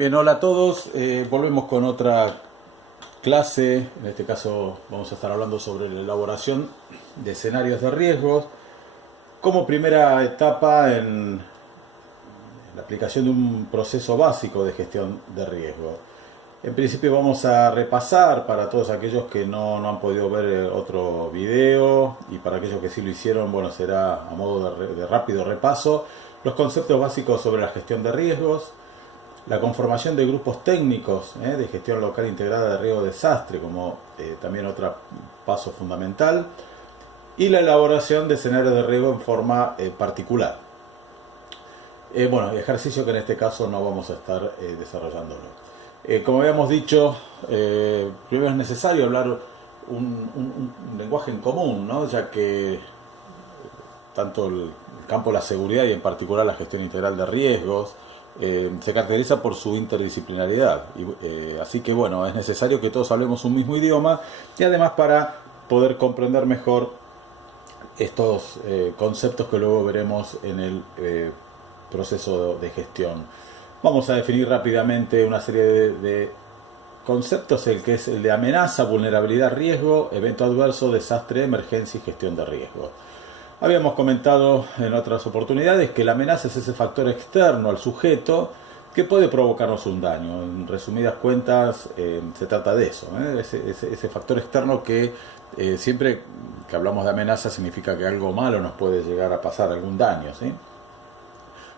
Bien, hola a todos. Volvemos con otra clase. En este caso vamos a estar hablando sobre la elaboración de escenarios de riesgos como primera etapa en la aplicación de un proceso básico de gestión de riesgo. En principio vamos a repasar para todos aquellos que no han podido ver otro video, y para aquellos que sí lo hicieron, bueno, será a modo de rápido repaso, los conceptos básicos sobre la gestión de riesgos, la conformación de grupos técnicos de gestión local integrada de riesgo desastre como también otro paso fundamental, y la elaboración de escenarios de riesgo en forma particular. Bueno, ejercicio que en este caso no vamos a estar desarrollándolo. Como habíamos dicho, primero es necesario hablar un lenguaje en común, ¿no? Ya que tanto el campo de la seguridad y en particular la gestión integral de riesgos se caracteriza por su interdisciplinariedad. Así que bueno, es necesario que todos hablemos un mismo idioma, y además para poder comprender mejor estos conceptos que luego veremos en el proceso de gestión. Vamos a definir rápidamente una serie de conceptos, el que es el de amenaza, vulnerabilidad, riesgo, evento adverso, desastre, emergencia y gestión de riesgo. Habíamos comentado en otras oportunidades que la amenaza es ese factor externo al sujeto que puede provocarnos un daño. En resumidas cuentas, se trata de eso, ese factor externo que siempre que hablamos de amenaza significa que algo malo nos puede llegar a pasar, algún daño, ¿sí?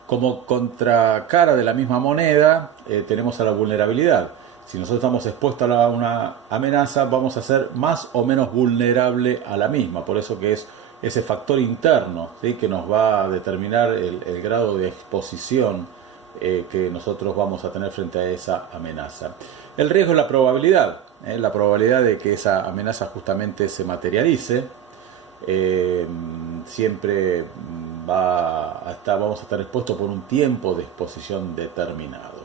Como contracara de la misma moneda, tenemos a la vulnerabilidad. Si nosotros estamos expuestos a una amenaza, vamos a ser más o menos vulnerable a la misma. Por eso que es ese factor interno, ¿sí?, que nos va a determinar el grado de exposición que nosotros vamos a tener frente a esa amenaza. El riesgo es la probabilidad de que esa amenaza justamente se materialice. Siempre vamos a estar expuestos por un tiempo de exposición determinado.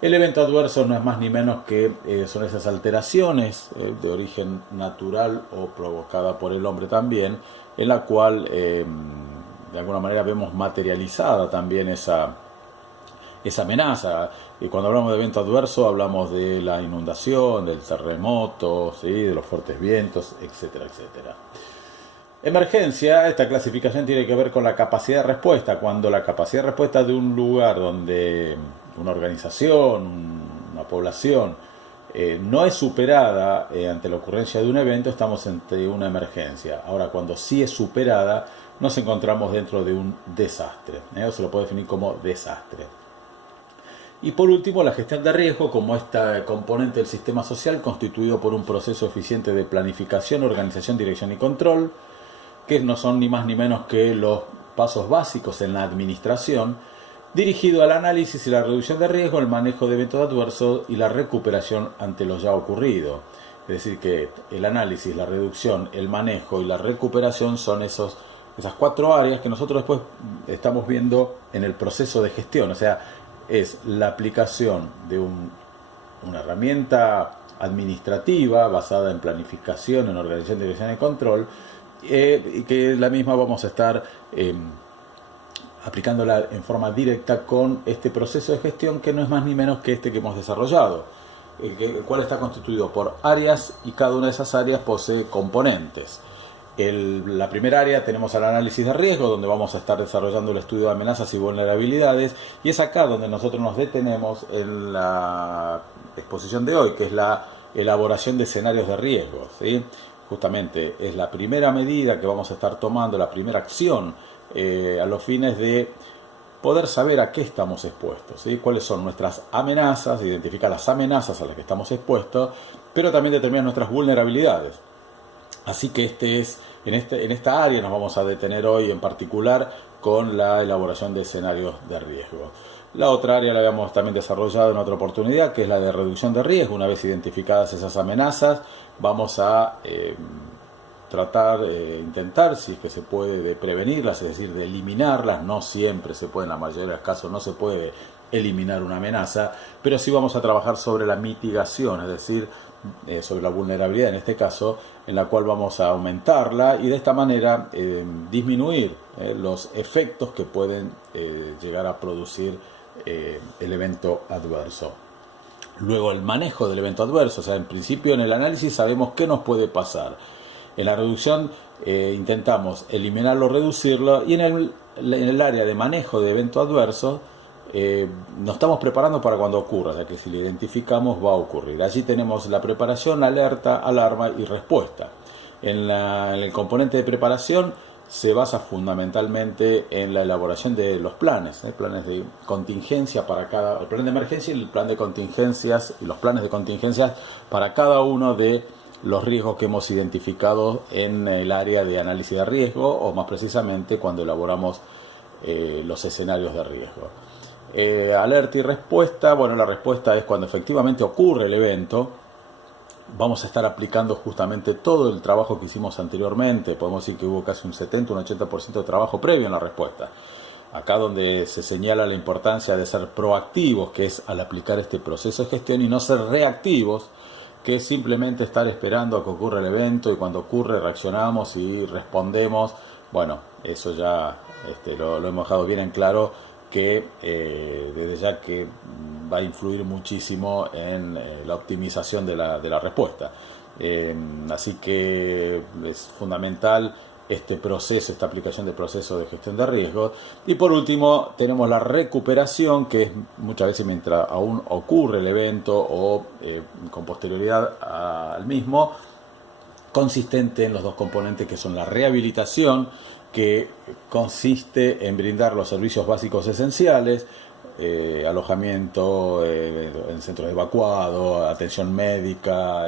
El evento adverso no es más ni menos que son esas alteraciones de origen natural o provocada por el hombre también, en la cual de alguna manera vemos materializada también esa amenaza. Y cuando hablamos de evento adverso hablamos de la inundación, del terremoto, ¿sí?, de los fuertes vientos, etcétera, etcétera. Emergencia, esta clasificación tiene que ver con la capacidad de respuesta. Cuando la capacidad de respuesta de un lugar donde una organización, una población, no es superada ante la ocurrencia de un evento, estamos ante una emergencia. Ahora, cuando sí es superada, nos encontramos dentro de un desastre. O se lo puede definir como desastre. Y por último, la gestión de riesgo, como esta componente del sistema social constituido por un proceso eficiente de planificación, organización, dirección y control, que no son ni más ni menos que los pasos básicos en la administración, dirigido al análisis y la reducción de riesgo, el manejo de eventos adversos y la recuperación ante lo ya ocurrido. Es decir, que el análisis, la reducción, el manejo y la recuperación son esas cuatro áreas que nosotros después estamos viendo en el proceso de gestión. O sea, es la aplicación de una herramienta administrativa basada en planificación, en organización, dirección y control, y que la misma vamos a estar aplicándola en forma directa con este proceso de gestión, que no es más ni menos que este que hemos desarrollado, el cual está constituido por áreas, y cada una de esas áreas posee componentes. La primera área tenemos al análisis de riesgo, donde vamos a estar desarrollando el estudio de amenazas y vulnerabilidades, y es acá donde nosotros nos detenemos en la exposición de hoy, que es la elaboración de escenarios de riesgo, ¿sí? Justamente es la primera medida que vamos a estar tomando, la primera acción a los fines de poder saber a qué estamos expuestos, ¿sí? Cuáles son nuestras amenazas, identificar las amenazas a las que estamos expuestos, pero también determinar nuestras vulnerabilidades. Así que en esta área nos vamos a detener hoy en particular con la elaboración de escenarios de riesgo. La otra área la habíamos también desarrollado en otra oportunidad, que es la de reducción de riesgo. Una vez identificadas esas amenazas, vamos a intentar, si es que se puede, de prevenirlas, es decir, de eliminarlas. No siempre se puede, en la mayoría de los casos no se puede eliminar una amenaza, pero sí vamos a trabajar sobre la mitigación, es decir, sobre la vulnerabilidad en este caso, en la cual vamos a aumentarla y de esta manera disminuir los efectos que pueden llegar a producir el evento adverso. Luego el manejo del evento adverso, o sea, en principio en el análisis sabemos qué nos puede pasar. En la reducción intentamos eliminarlo, reducirlo, y en el área de manejo de evento adverso nos estamos preparando para cuando ocurra, ya que si lo identificamos va a ocurrir. Allí tenemos la preparación, alerta, alarma y respuesta. En el componente de preparación se basa fundamentalmente en la elaboración de los planes, planes de contingencia para el plan de emergencia y el plan de contingencias y los planes de contingencias para cada uno de los riesgos que hemos identificado en el área de análisis de riesgo, o más precisamente cuando elaboramos los escenarios de riesgo. Alerta y respuesta. Bueno, la respuesta es cuando efectivamente ocurre el evento. Vamos a estar aplicando justamente todo el trabajo que hicimos anteriormente. Podemos decir que hubo casi un 70, un 80% de trabajo previo en la respuesta. Acá donde se señala la importancia de ser proactivos, que es al aplicar este proceso de gestión, y no ser reactivos, que es simplemente estar esperando a que ocurra el evento y cuando ocurre reaccionamos y respondemos. Bueno, eso ya lo hemos dejado bien en claro, que desde ya que va a influir muchísimo en la optimización de la respuesta. Así que es fundamental este proceso, esta aplicación de proceso de gestión de riesgos. Y por último tenemos la recuperación, que es muchas veces mientras aún ocurre el evento o con posterioridad al mismo, consistente en los dos componentes que son la rehabilitación, que consiste en brindar los servicios básicos esenciales, alojamiento en centros de evacuado, atención médica,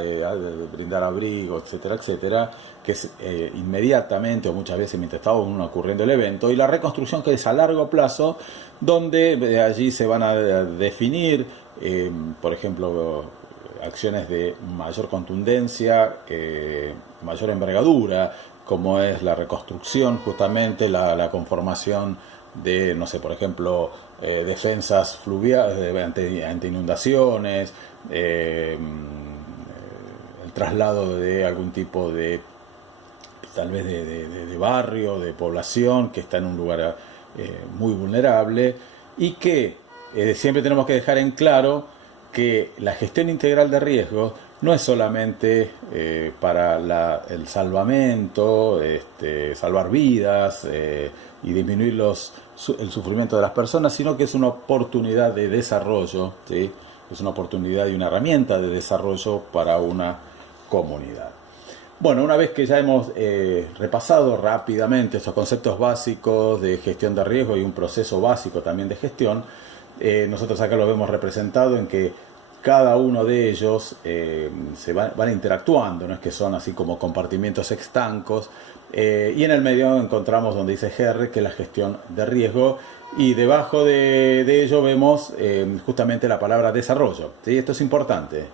brindar abrigo, etcétera, etcétera, que es inmediatamente o muchas veces mientras está aún ocurriendo el evento, y la reconstrucción, que es a largo plazo, donde allí se van a definir, por ejemplo, acciones de mayor contundencia, mayor envergadura, como es la reconstrucción, justamente la conformación de, no sé, por ejemplo, defensas fluviales ante inundaciones, el traslado de algún tipo de, tal vez de barrio, de población que está en un lugar muy vulnerable, y que siempre tenemos que dejar en claro que la gestión integral de riesgos no es solamente para el salvamento, salvar vidas y disminuir el sufrimiento de las personas, sino que es una oportunidad de desarrollo, ¿sí? Es una oportunidad y una herramienta de desarrollo para una comunidad. Bueno, una vez que ya hemos repasado rápidamente estos conceptos básicos de gestión de riesgo y un proceso básico también de gestión, nosotros acá lo vemos representado en que cada uno de ellos se van interactuando, no es que son así como compartimientos estancos, y en el medio encontramos donde dice GR, que es la gestión de riesgo, y debajo de ello vemos justamente la palabra desarrollo, ¿sí? Esto es importante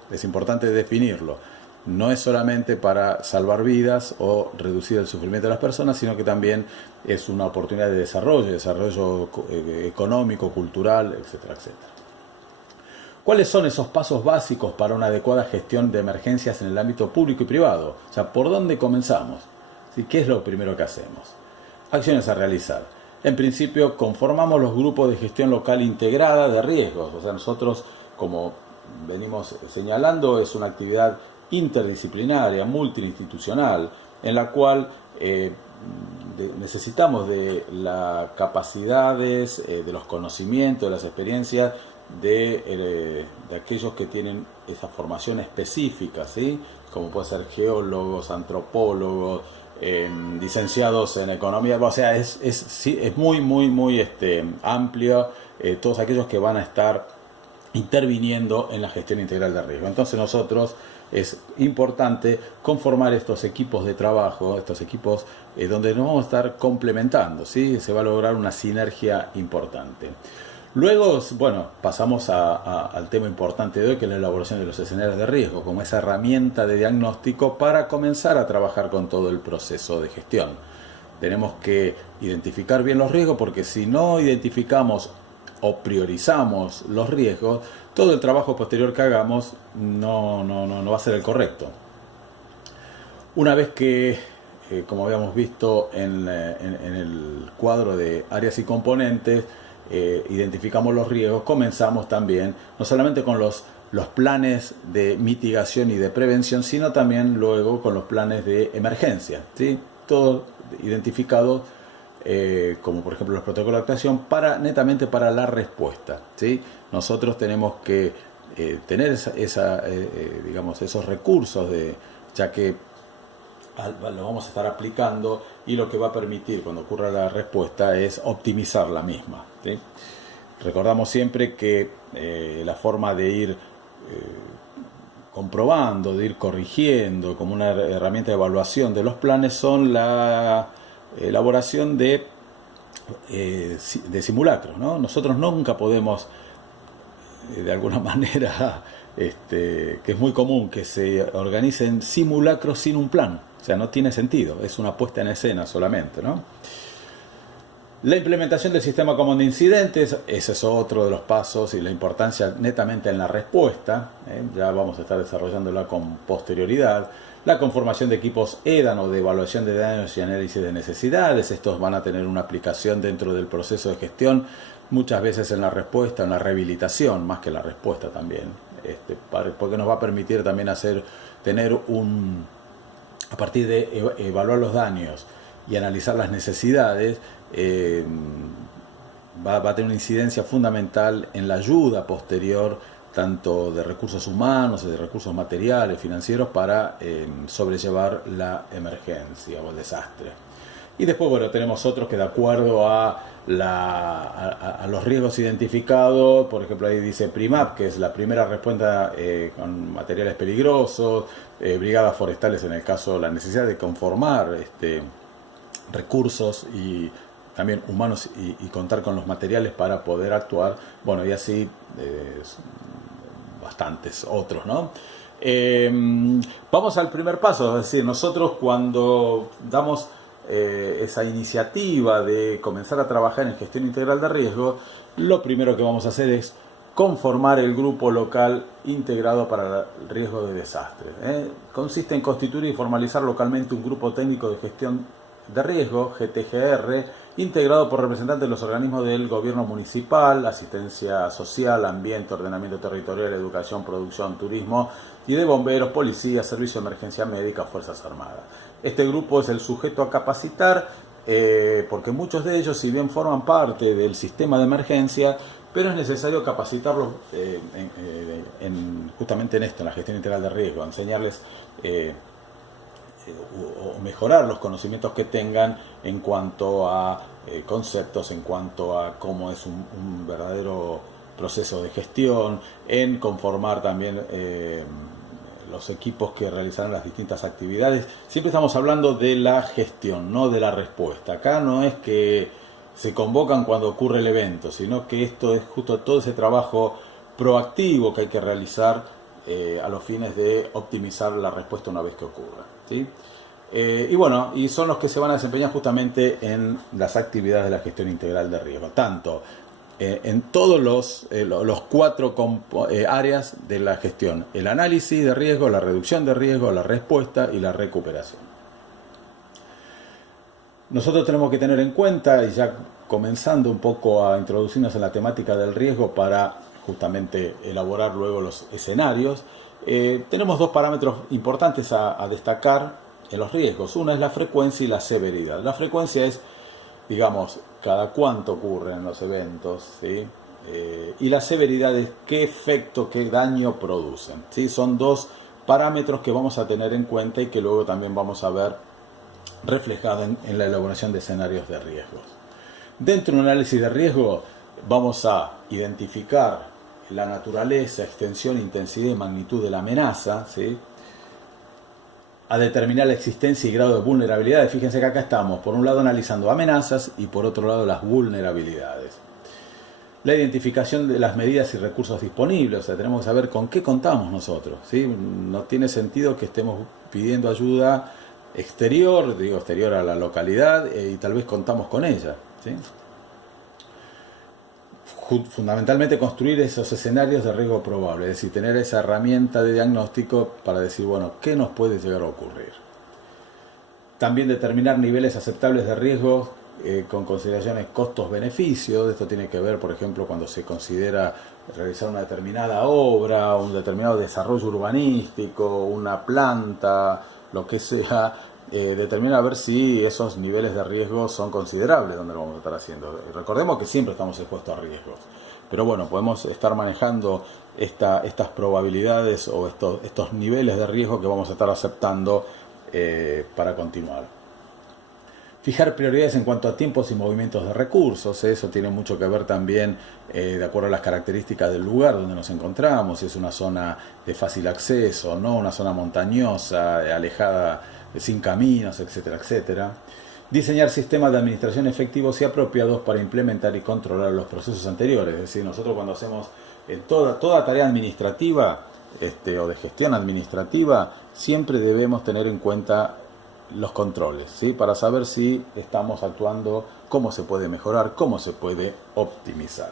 definirlo. No es solamente para salvar vidas o reducir el sufrimiento de las personas, sino que también es una oportunidad de desarrollo económico, cultural, etcétera, etcétera. ¿Cuáles son esos pasos básicos para una adecuada gestión de emergencias en el ámbito público y privado? O sea, ¿por dónde comenzamos? ¿Sí? ¿Qué es lo primero que hacemos? Acciones a realizar. En principio, conformamos los grupos de gestión local integrada de riesgos. O sea, nosotros, como venimos señalando, es una actividad interdisciplinaria, multiinstitucional, en la cual necesitamos de las capacidades, de los conocimientos, de las experiencias de aquellos que tienen esa formación específica, ¿sí? Como puede ser geólogos, antropólogos, licenciados en economía. O sea, es muy amplio, todos aquellos que van a estar interviniendo en la gestión integral de riesgo. Entonces nosotros es importante conformar estos equipos de trabajo, estos equipos donde nos vamos a estar complementando, ¿sí? Se va a lograr una sinergia importante. Luego, bueno, pasamos al tema importante de hoy, que es la elaboración de los escenarios de riesgo, como esa herramienta de diagnóstico para comenzar a trabajar con todo el proceso de gestión. Tenemos que identificar bien los riesgos, porque si no identificamos o priorizamos los riesgos, todo el trabajo posterior que hagamos no va a ser el correcto. Una vez que, como habíamos visto en el cuadro de áreas y componentes, identificamos los riesgos, comenzamos también no solamente con los los planes de mitigación y de prevención, sino también luego con los planes de emergencia, ¿sí? Todo identificado como por ejemplo los protocolos de actuación netamente para la respuesta, ¿sí? Nosotros tenemos que tener digamos, esos recursos, ya que lo vamos a estar aplicando, y lo que va a permitir cuando ocurra la respuesta es optimizar la misma, ¿sí? Recordamos siempre que la forma de ir comprobando, de ir corrigiendo como una herramienta de evaluación de los planes son la elaboración de simulacros, ¿no? Nosotros nunca podemos de alguna manera, que es muy común que se organicen simulacros sin un plan, o sea, no tiene sentido, es una puesta en escena solamente, ¿no? La implementación del sistema común de incidentes, ese es otro de los pasos, y la importancia netamente en la respuesta, ya vamos a estar desarrollándola con posterioridad. La conformación de equipos EDAN o de evaluación de daños y análisis de necesidades, estos van a tener una aplicación dentro del proceso de gestión, muchas veces en la respuesta, en la rehabilitación, más que en la respuesta también, porque nos va a permitir también a partir de evaluar los daños y analizar las necesidades, va a tener una incidencia fundamental en la ayuda posterior, tanto de recursos humanos, de recursos materiales, financieros, para sobrellevar la emergencia o el desastre. Y después, bueno, tenemos otros que de acuerdo a los riesgos identificados, por ejemplo ahí dice PRIMAP, que es la primera respuesta con materiales peligrosos, brigadas forestales en el caso de la necesidad de conformar recursos y también humanos y contar con los materiales para poder actuar, bueno, y así bastantes otros, ¿no? Vamos al primer paso, es decir, nosotros cuando damos esa iniciativa de comenzar a trabajar en gestión integral de riesgo, lo primero que vamos a hacer es conformar el grupo local integrado para el riesgo de desastre. Consiste en constituir y formalizar localmente un grupo técnico de gestión de riesgo, GTGR, integrado por representantes de los organismos del gobierno municipal, asistencia social, ambiente, ordenamiento territorial, educación, producción, turismo, y de bomberos, policías, servicio de emergencia médica, fuerzas armadas. Este grupo es el sujeto a capacitar, porque muchos de ellos, si bien forman parte del sistema de emergencia, pero es necesario capacitarlos justamente en esto, en la gestión integral de riesgo, enseñarles o mejorar los conocimientos que tengan en cuanto a conceptos, en cuanto a cómo es un verdadero proceso de gestión, en conformar también los equipos que realizarán las distintas actividades. Siempre estamos hablando de la gestión, no de la respuesta. Acá no es que se convocan cuando ocurre el evento, sino que esto es justo todo ese trabajo proactivo que hay que realizar a los fines de optimizar la respuesta una vez que ocurra, ¿sí? Y bueno, y son los que se van a desempeñar justamente en las actividades de la gestión integral de riesgo, tanto en todos los cuatro áreas de la gestión: el análisis de riesgo, la reducción de riesgo, la respuesta y la recuperación. Nosotros tenemos que tener en cuenta, y ya comenzando un poco a introducirnos en la temática del riesgo para justamente elaborar luego los escenarios, tenemos dos parámetros importantes a destacar en los riesgos. Una es la frecuencia y la severidad. La frecuencia es, digamos, cada cuánto ocurren los eventos, ¿sí? Y la severidad es qué efecto, qué daño producen, ¿sí? Son dos parámetros que vamos a tener en cuenta y que luego también vamos a ver reflejado en la elaboración de escenarios de riesgos. Dentro de un análisis de riesgo vamos a identificar la naturaleza, extensión, intensidad y magnitud de la amenaza, ¿sí? A determinar la existencia y grado de vulnerabilidad. Fíjense que acá estamos, por un lado, analizando amenazas y por otro lado las vulnerabilidades. La identificación de las medidas y recursos disponibles, o sea, tenemos que saber con qué contamos nosotros, ¿sí? No tiene sentido que estemos pidiendo ayuda exterior, digo exterior a la localidad, y tal vez contamos con ella, ¿sí? Fundamentalmente construir esos escenarios de riesgo probable, es decir, tener esa herramienta de diagnóstico para decir, bueno, ¿qué nos puede llegar a ocurrir? También determinar niveles aceptables de riesgo con consideraciones costos-beneficios. Esto tiene que ver, por ejemplo, cuando se considera realizar una determinada obra, un determinado desarrollo urbanístico, una planta, lo que sea, determina a ver si esos niveles de riesgo son considerables donde lo vamos a estar haciendo. Recordemos que siempre estamos expuestos a riesgos, pero bueno, podemos estar manejando estas probabilidades o estos niveles de riesgo que vamos a estar aceptando para continuar. Fijar prioridades en cuanto a tiempos y movimientos de recursos, eso tiene mucho que ver también de acuerdo a las características del lugar donde nos encontramos, si es una zona de fácil acceso, no una zona montañosa, alejada, sin caminos, etcétera, etcétera. Diseñar sistemas de administración efectivos y apropiados para implementar y controlar los procesos anteriores, es decir, nosotros cuando hacemos toda tarea administrativa o de gestión administrativa, siempre debemos tener en cuenta los controles, ¿sí? Para saber si estamos actuando, cómo se puede mejorar, cómo se puede optimizar.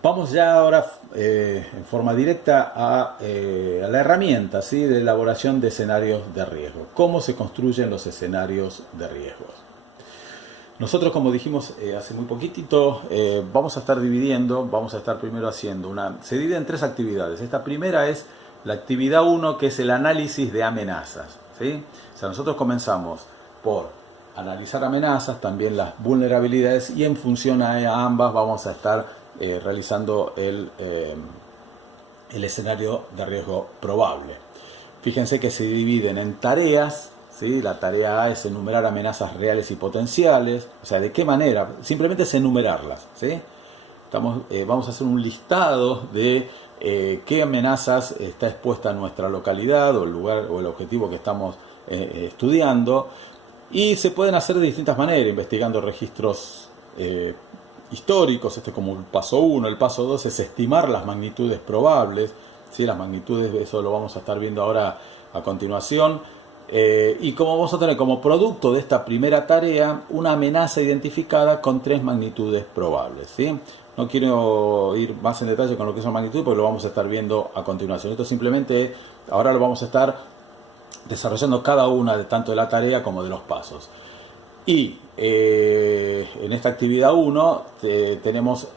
Vamos ya ahora en forma directa a la herramienta, ¿sí? De elaboración de escenarios de riesgo. ¿Cómo se construyen los escenarios de riesgos? Nosotros, como dijimos hace muy poquitito, vamos a estar primero haciendo se divide en 3 actividades. Esta primera es la actividad 1, que es el análisis de amenazas, ¿sí? O sea, nosotros comenzamos por analizar amenazas, también las vulnerabilidades, y en función a ambas vamos a estar realizando el escenario de riesgo probable. Fíjense que se dividen en tareas, ¿sí? La tarea A es enumerar amenazas reales y potenciales. O sea, ¿de qué manera? Simplemente es enumerarlas, ¿sí? Vamos a hacer un listado de qué amenazas está expuesta en nuestra localidad o el lugar o el objetivo que estamos estudiando, y se pueden hacer de distintas maneras, investigando registros históricos. Esto es como el paso 1. El paso 2 es estimar las magnitudes probables, ¿sí? Las magnitudes, eso lo vamos a estar viendo ahora a continuación, y como vamos a tener como producto de esta primera tarea una amenaza identificada con 3 magnitudes probables, ¿sí? No quiero ir más en detalle con lo que son magnitudes porque lo vamos a estar viendo a continuación. Esto simplemente ahora lo vamos a estar desarrollando cada una tanto de la tarea como de los pasos. Y en esta actividad 1 tenemos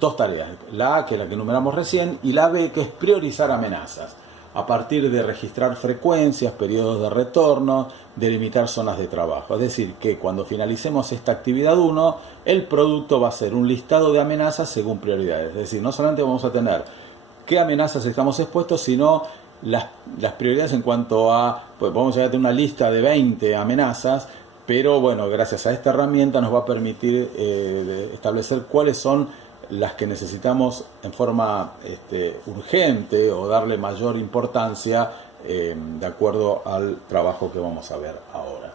2 tareas. La A, que es la que enumeramos recién, y la B, que es priorizar amenazas, a partir de registrar frecuencias, periodos de retorno, delimitar zonas de trabajo. Es decir, que cuando finalicemos esta actividad 1, el producto va a ser un listado de amenazas según prioridades. Es decir, no solamente vamos a tener qué amenazas estamos expuestos, sino las prioridades en cuanto a, pues vamos a tener una lista de 20 amenazas, pero bueno, gracias a esta herramienta nos va a permitir establecer cuáles son las que necesitamos en forma urgente o darle mayor importancia de acuerdo al trabajo que vamos a ver ahora.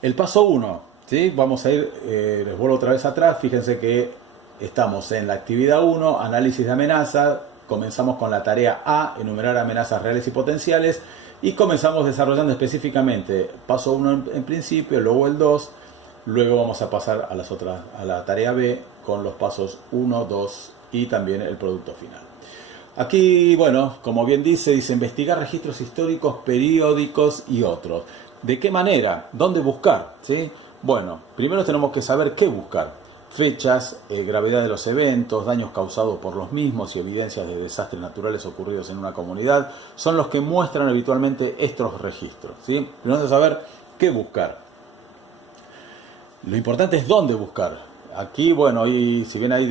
El paso 1, ¿sí? Vamos a ir, les vuelvo otra vez atrás, fíjense que estamos en la actividad 1, análisis de amenazas. Comenzamos con la tarea A, enumerar amenazas reales y potenciales, y comenzamos desarrollando específicamente paso 1 en principio, luego el 2, luego vamos a pasar a la tarea B con los pasos 1, 2 y también el producto final. Aquí, bueno, como bien dice investigar registros históricos, periódicos y otros. ¿De qué manera? ¿Dónde buscar? ¿Sí? Bueno, primero tenemos que saber qué buscar. Fechas, gravedad de los eventos, daños causados por los mismos y evidencias de desastres naturales ocurridos en una comunidad son los que muestran habitualmente estos registros, ¿sí? Primero saber qué buscar. Lo importante es dónde buscar. Aquí, bueno, y si bien ahí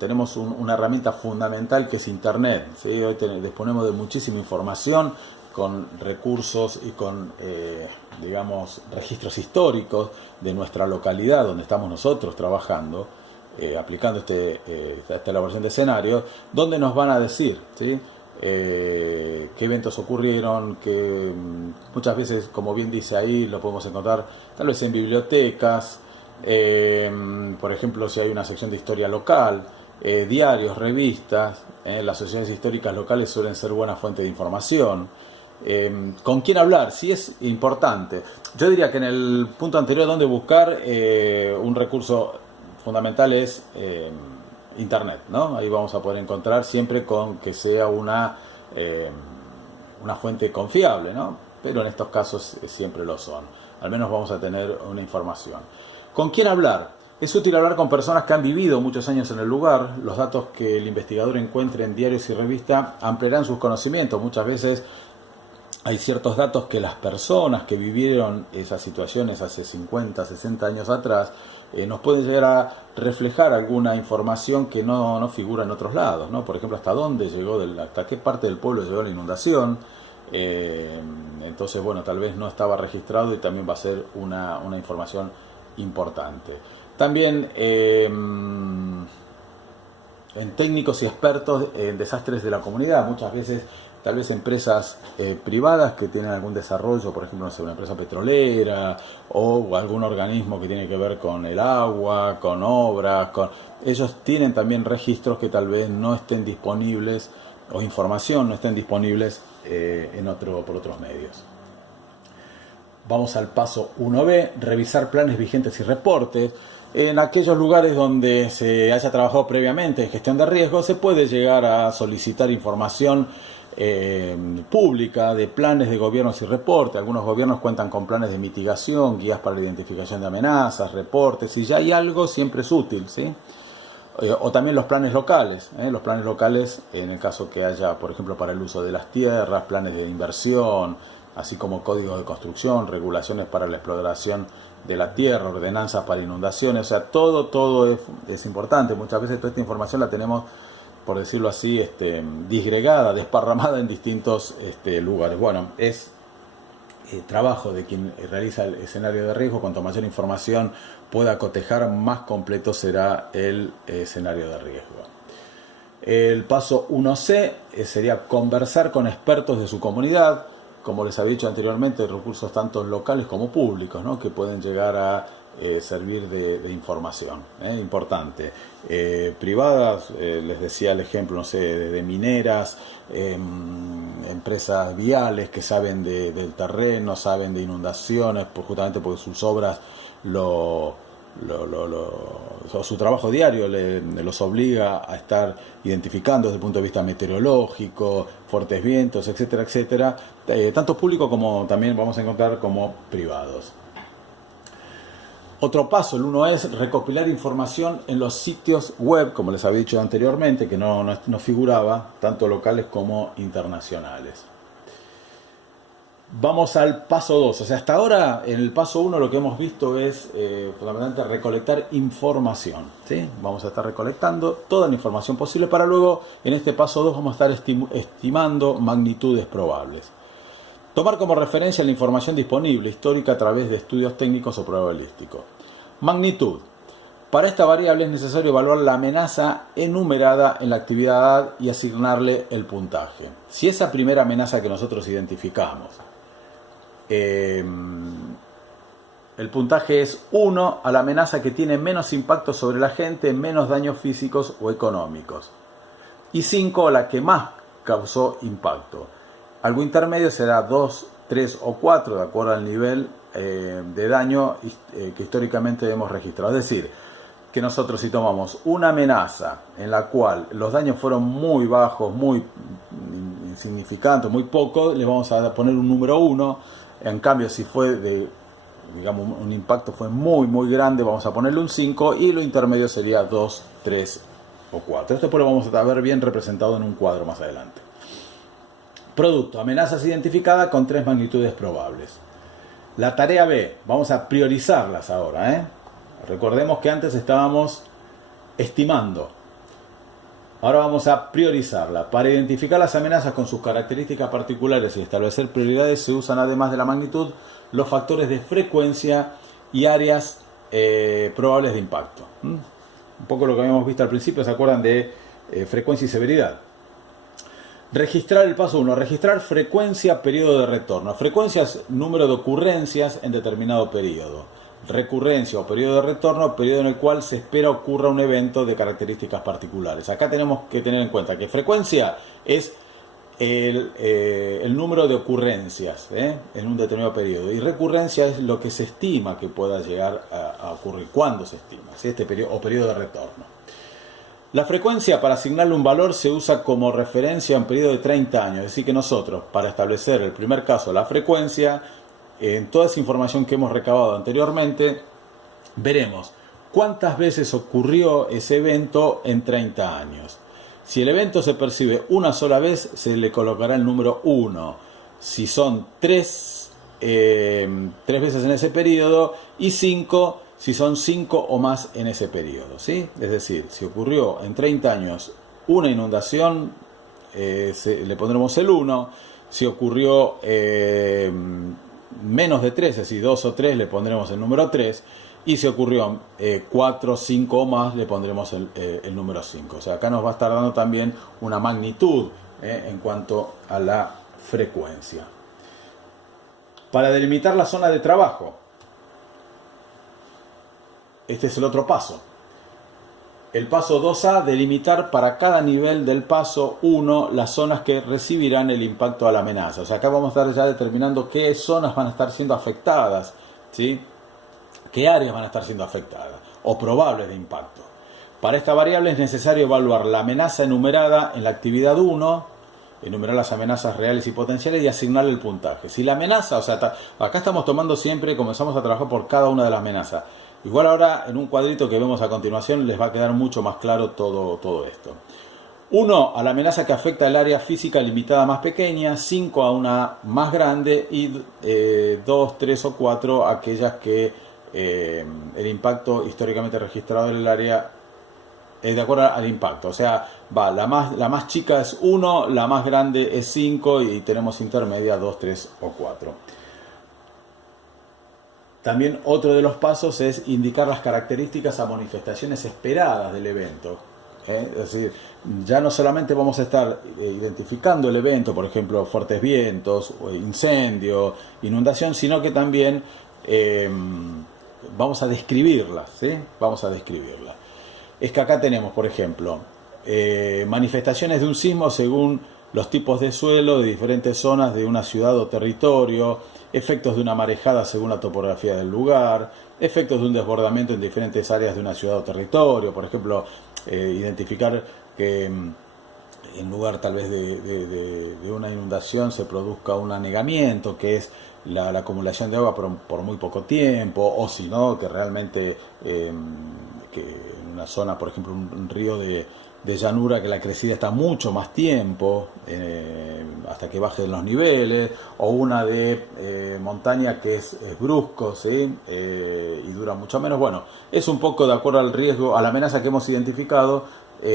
tenemos una herramienta fundamental que es Internet, ¿sí? Hoy disponemos de muchísima información con recursos y con, digamos, registros históricos de nuestra localidad donde estamos nosotros trabajando, aplicando esta elaboración de escenarios, donde nos van a decir, ¿sí? Qué eventos ocurrieron, que muchas veces, como bien dice ahí, lo podemos encontrar tal vez en bibliotecas, por ejemplo, si hay una sección de historia local, diarios, revistas, las sociedades históricas locales suelen ser buena fuente de información. ¿Con quién hablar? Sí, es importante. Yo diría que en el punto anterior, donde buscar, un recurso fundamental es Internet, ¿no? Ahí vamos a poder encontrar siempre con que sea una fuente confiable, ¿no? Pero en estos casos siempre lo son. al menos vamos a tener una información. ¿Con quién hablar? Es útil hablar con personas que han vivido muchos años en el lugar. Los datos que el investigador encuentre en diarios y revistas ampliarán sus conocimientos. Muchas veces hay ciertos datos que las personas que vivieron esas situaciones hace 50, 60 años atrás nos pueden llegar a reflejar alguna información que no figura en otros lados, ¿no? Por ejemplo, hasta dónde llegó, hasta qué parte del pueblo llegó la inundación. Entonces, bueno, tal vez no estaba registrado y también va a ser una información importante. También en técnicos y expertos en desastres de la comunidad. Muchas veces tal vez empresas privadas que tienen algún desarrollo, por ejemplo, no sé, una empresa petrolera o algún organismo que tiene que ver con el agua, con obras, ellos tienen también registros que tal vez no estén disponibles, o información no estén disponibles por otros medios. Vamos al paso 1B, revisar planes vigentes y reportes. En aquellos lugares donde se haya trabajado previamente en gestión de riesgos, se puede llegar a solicitar información pública de planes de gobiernos y reportes. Algunos gobiernos cuentan con planes de mitigación, guías para la identificación de amenazas, reportes. Si ya hay algo, siempre es útil, ¿sí? O también los planes locales. Los planes locales, en el caso que haya, por ejemplo, para el uso de las tierras, planes de inversión, así como códigos de construcción, regulaciones para la exploración de la tierra, ordenanzas para inundaciones. O sea, todo es importante. Muchas veces toda esta información la tenemos, por decirlo así, disgregada, desparramada en distintos lugares. Bueno, es trabajo de quien realiza el escenario de riesgo. Cuanto mayor información pueda cotejar, más completo será el escenario de riesgo. El paso 1C sería conversar con expertos de su comunidad. Como les había dicho anteriormente, recursos tanto locales como públicos, ¿no? Que pueden llegar a servir de información, importante. Privadas, les decía el ejemplo, no sé, de mineras, empresas viales que saben del terreno, saben de inundaciones, justamente porque sus obras su trabajo diario los obliga a estar identificando desde el punto de vista meteorológico, fuertes vientos, etcétera, etcétera, tanto público como también vamos a encontrar como privados. Otro paso, el 1 es recopilar información en los sitios web, como les había dicho anteriormente, que no figuraba, tanto locales como internacionales. Vamos al paso 2. O sea, hasta ahora en el paso 1 lo que hemos visto es fundamentalmente recolectar información, ¿sí? Vamos a estar recolectando toda la información posible para luego, en este paso 2, vamos a estar estimando magnitudes probables. Tomar como referencia la información disponible histórica a través de estudios técnicos o probabilísticos. Magnitud. Para esta variable es necesario evaluar la amenaza enumerada en la actividad y asignarle el puntaje. Si esa primera amenaza que nosotros identificamos, el puntaje es 1 a la amenaza que tiene menos impacto sobre la gente, menos daños físicos o económicos, y 5 a la que más causó impacto. Algo intermedio será 2, 3 o 4 de acuerdo al nivel de daño que históricamente hemos registrado. Es decir, que nosotros, si tomamos una amenaza en la cual los daños fueron muy bajos, muy insignificantes, muy pocos, le vamos a poner un número 1. En cambio, si fue un impacto fue muy grande, vamos a ponerle un 5, y lo intermedio sería 2, 3 o 4. Esto lo vamos a ver bien representado en un cuadro más adelante. Producto, amenazas identificadas con 3 magnitudes probables. La tarea B, vamos a priorizarlas ahora, Recordemos que antes estábamos estimando. Ahora vamos a priorizarla. Para identificar las amenazas con sus características particulares y establecer prioridades se usan, además de la magnitud, los factores de frecuencia y áreas probables de impacto. Un poco lo que habíamos visto al principio, ¿se acuerdan de frecuencia y severidad? Registrar el paso 1. Registrar frecuencia, periodo de retorno. Frecuencia es número de ocurrencias en determinado periodo. Recurrencia o periodo de retorno, periodo en el cual se espera ocurra un evento de características particulares. Acá tenemos que tener en cuenta que frecuencia es el número de ocurrencias en un determinado periodo, y recurrencia es lo que se estima que pueda llegar a ocurrir, cuando se estima, ¿sí? Este periodo o periodo de retorno. La frecuencia, para asignarle un valor, se usa como referencia a un periodo de 30 años. Es decir, que nosotros, para establecer el primer caso, la frecuencia, en toda esa información que hemos recabado anteriormente, veremos cuántas veces ocurrió ese evento en 30 años. Si el evento se percibe una sola vez, se le colocará el número 1. Si son 3 veces en ese periodo, y 5 si son 5 o más en ese periodo, ¿sí? Es decir, si ocurrió en 30 años una inundación, le pondremos el 1. Si ocurrió menos de 3, es decir, 2 o 3, le pondremos el número 3. Y si ocurrió 4, 5 o más, le pondremos el número 5. O sea, acá nos va a estar dando también una magnitud en cuanto a la frecuencia. Para delimitar la zona de trabajo, este es el otro paso. El paso 2A, delimitar para cada nivel del paso 1 las zonas que recibirán el impacto a la amenaza. O sea, acá vamos a estar ya determinando qué zonas van a estar siendo afectadas, ¿sí? Qué áreas van a estar siendo afectadas o probables de impacto. Para esta variable es necesario evaluar la amenaza enumerada en la actividad 1, enumerar las amenazas reales y potenciales y asignarle el puntaje. Si la amenaza, o sea, acá estamos tomando siempre, comenzamos a trabajar por cada una de las amenazas. Igual ahora en un cuadrito que vemos a continuación les va a quedar mucho más claro todo esto. 1 a la amenaza que afecta el área física limitada más pequeña, 5 a una más grande y 2, 3 o 4 a aquellas que el impacto históricamente registrado en el área de acuerdo al impacto. O sea, la más chica es 1, la más grande es 5 y tenemos intermedia 2, 3 o 4. También otro de los pasos es indicar las características a manifestaciones esperadas del evento. Es decir, ya no solamente vamos a estar identificando el evento, por ejemplo, fuertes vientos, incendio, inundación, sino que también vamos a describirlas, ¿sí? Vamos a describirlas. Es que acá tenemos, por ejemplo, manifestaciones de un sismo según los tipos de suelo de diferentes zonas de una ciudad o territorio, efectos de una marejada según la topografía del lugar, efectos de un desbordamiento en diferentes áreas de una ciudad o territorio, por ejemplo, identificar que en lugar tal vez de una inundación se produzca un anegamiento, que es la acumulación de agua por muy poco tiempo, o si no, que realmente que en una zona, por ejemplo, un río de llanura, que la crecida está mucho más tiempo hasta que bajen los niveles, o una de montaña que es brusco, ¿sí? Y dura mucho menos. Bueno, es un poco de acuerdo al riesgo, a la amenaza que hemos identificado, o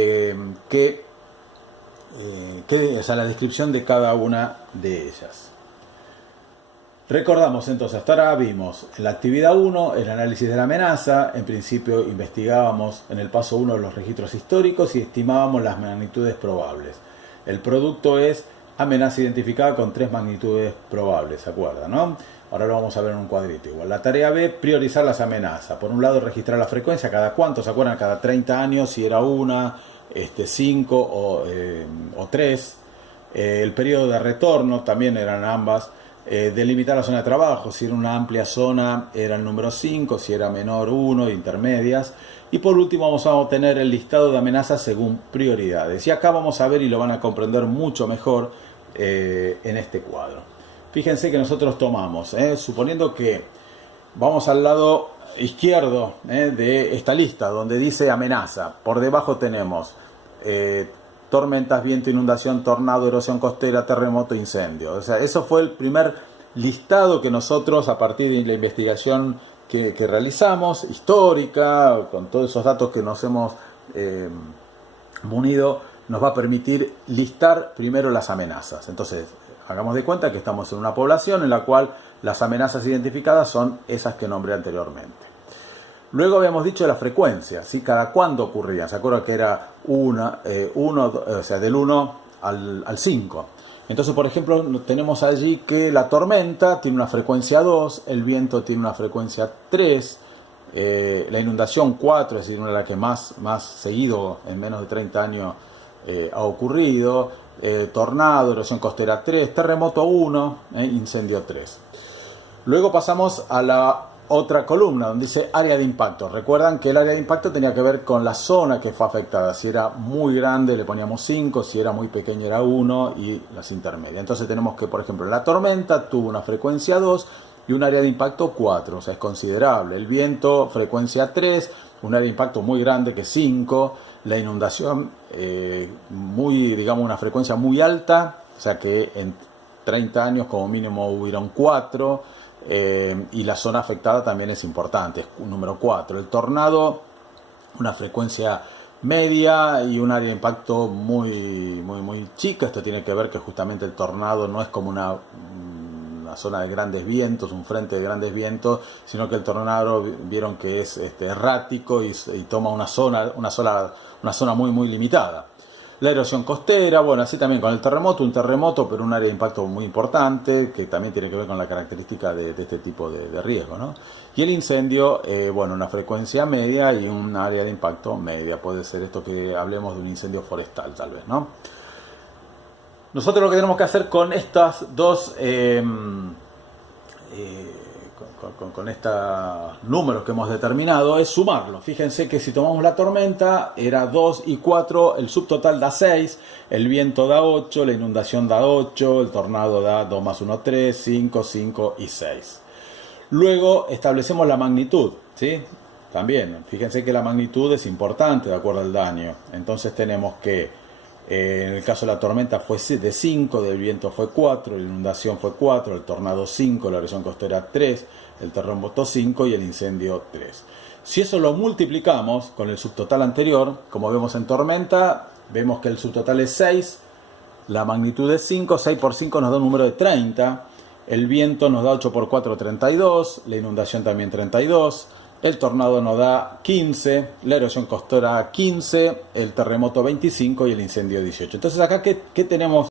sea, la descripción de cada una de ellas. Recordamos entonces, hasta ahora vimos en la actividad 1 el análisis de la amenaza. En principio investigábamos en el paso 1 los registros históricos y estimábamos las magnitudes probables. El producto es amenaza identificada con 3 magnitudes probables, ¿se acuerdan, no? Ahora lo vamos a ver en un cuadrito igual. La tarea B, priorizar las amenazas. Por un lado, registrar la frecuencia, cada cuánto, ¿se acuerdan? Cada 30 años, si era 1, 5 o 3. El periodo de retorno también eran ambas. Delimitar la zona de trabajo, si era una amplia zona era el número 5, si era menor 1, intermedias. Y por último vamos a obtener el listado de amenazas según prioridades. Y acá vamos a ver y lo van a comprender mucho mejor en este cuadro. Fíjense que nosotros tomamos, suponiendo que vamos al lado izquierdo de esta lista donde dice amenaza. Por debajo tenemos tormentas, viento, inundación, tornado, erosión costera, terremoto, incendio. O sea, eso fue el primer listado que nosotros, a partir de la investigación que realizamos, histórica, con todos esos datos que nos hemos munido, nos va a permitir listar primero las amenazas. Entonces, hagamos de cuenta que estamos en una población en la cual las amenazas identificadas son esas que nombré anteriormente. Luego habíamos dicho la frecuencia, ¿sí? Cada cuándo ocurría. ¿Se acuerdan que era o sea, del 1 al 5? Entonces, por ejemplo, tenemos allí que la tormenta tiene una frecuencia 2, el viento tiene una frecuencia 3, la inundación 4, es decir, una de las que más seguido en menos de 30 años ha ocurrido, tornado, erosión costera 3, terremoto 1, incendio 3. Luego pasamos a la otra columna donde dice área de impacto. Recuerdan que el área de impacto tenía que ver con la zona que fue afectada. Si era muy grande le poníamos 5, si era muy pequeña era 1 y las intermedias. Entonces tenemos que, por ejemplo, la tormenta tuvo una frecuencia 2 y un área de impacto 4, o sea, es considerable. El viento, frecuencia 3, un área de impacto muy grande que es 5, la inundación, digamos, una frecuencia muy alta, o sea que en 30 años como mínimo hubieron 4, y la zona afectada también es importante, es número 4. El tornado, una frecuencia media y un área de impacto muy chica. Esto tiene que ver que justamente el tornado no es como una zona de grandes vientos, un frente de grandes vientos, sino que el tornado vieron que es errático y toma una zona muy limitada. La erosión costera, bueno, así también con el terremoto, un terremoto, pero un área de impacto muy importante, que también tiene que ver con la característica de este tipo de riesgo, ¿no? Y el incendio, bueno, una frecuencia media y un área de impacto media. Puede ser esto que hablemos de un incendio forestal, tal vez, ¿no? Nosotros lo que tenemos que hacer con estas dos, con estos números que hemos determinado, es sumarlos. Fíjense que si tomamos la tormenta, era 2 y 4, el subtotal da 6, el viento da 8, la inundación da 8, el tornado da 2 más 1, 3, 5, 5 y 6. Luego establecemos la magnitud, ¿sí? También, fíjense que la magnitud es importante de acuerdo al daño. Entonces tenemos que en el caso de la tormenta fue de 5, del viento fue 4, la inundación fue 4, el tornado 5, la erosión costera 3, el terremoto 5 y el incendio 3. Si eso lo multiplicamos con el subtotal anterior, como vemos en tormenta, vemos que el subtotal es 6, la magnitud es 5, 6 por 5 nos da un número de 30, el viento nos da 8 por 4, 32, la inundación también 32, el tornado nos da 15, la erosión costera 15, el terremoto 25 y el incendio 18. Entonces acá, ¿qué tenemos